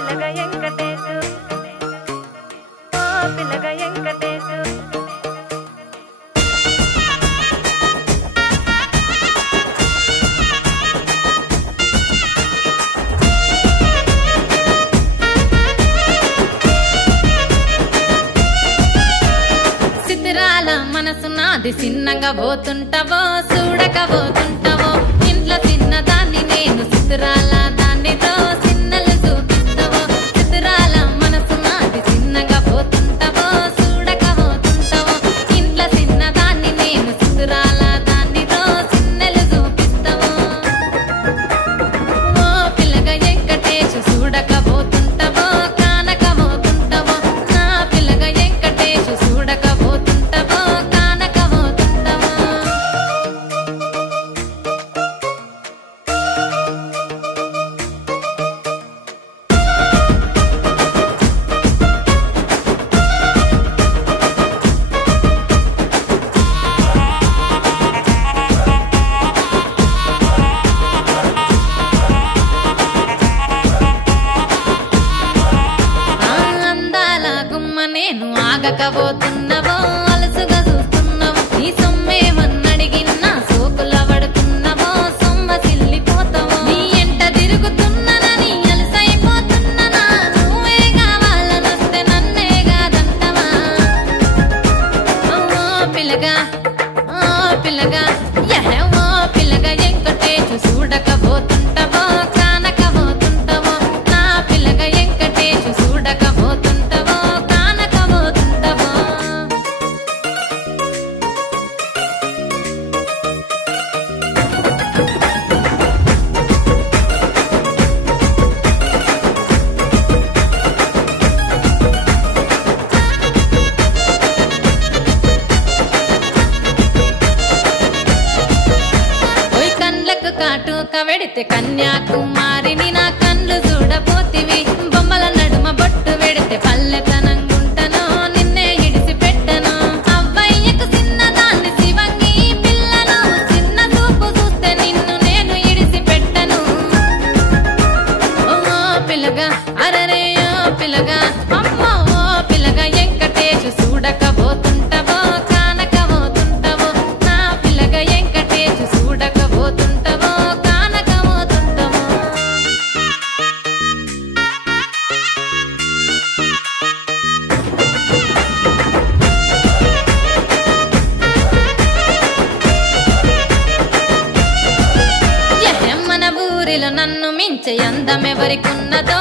పిల్లగా వెంకటేశు ఓ పిల్లగా వెంకటేశు సితిరాల మనసు నాది చిన్నగా పోతుంటావో చూడక పోతుంటావో ఇంట్లో చిన్నదాన్ని నేను సితిరాల దానితో చిన్నలు చూపిస్తావో సితిరాల మనసు నాది చిన్నగా పోతుంటావో చూడక పోతుంటావో ఇంట్లో చిన్నదాన్ని నేను సితిరాల దానితో చిన్నలు చూపిస్తావో ఓ పిల్లగా వెంకటేశు చూడక పోతుంటావో కానక పోతుంటావో నా పిల్లగా వెంకటేశు చూడక పోతుంటావో కానక పోతుంటావో అందాల గుమ్మ నేను ఆగకపోతున్నావో అలసుగా చూస్తున్నావో నీ సొమ్మేమన్నడిగిన్నా సోకుల పడుతున్నావో సొమ్మ సిల్లిపోతావో నీ ఎంట తిరుగుతున్నానని అలసైపోతున్నానా నువ్వే కావాలనొస్తే నన్నే కాదంటవా ఓ పిల్లగా ఓ పిల్లగా వెంకటేశు చూడకపోతుంటావో కానకపోతుంటావో నా పిల్లగా వెంకటేశు చూడకపోతుంటావో కానకపోతుంటావో ఓయ్ కండ్లకు కాటుక వెడితే కన్యాకుమారిని నా కండ్లు చూడపోతివి బొమ్మల నడుమ బొట్టు వెడితే పల్లెతనంగుంటను నిన్నే ఇడిసి పెట్టను అవ్వయ్యకు చిన్నదాన్ని శివంగి పిల్లను చిన్న చూపు చూస్తే నిన్ను నేను ఇడిసి పెట్టను ఓ పిల్లగా అరరే ఓ పిల్లగా అమ్మో ఓ పిల్లగా వెంకటేశు చూడకపోతుంటావో కానకపోతుంటావో నా పిల్లగా వెంకటేశు చూడకపోతుంటావో కానకపోతుంటావో మన ఊరిలో నన్ను మించే అందమెవరికున్నదో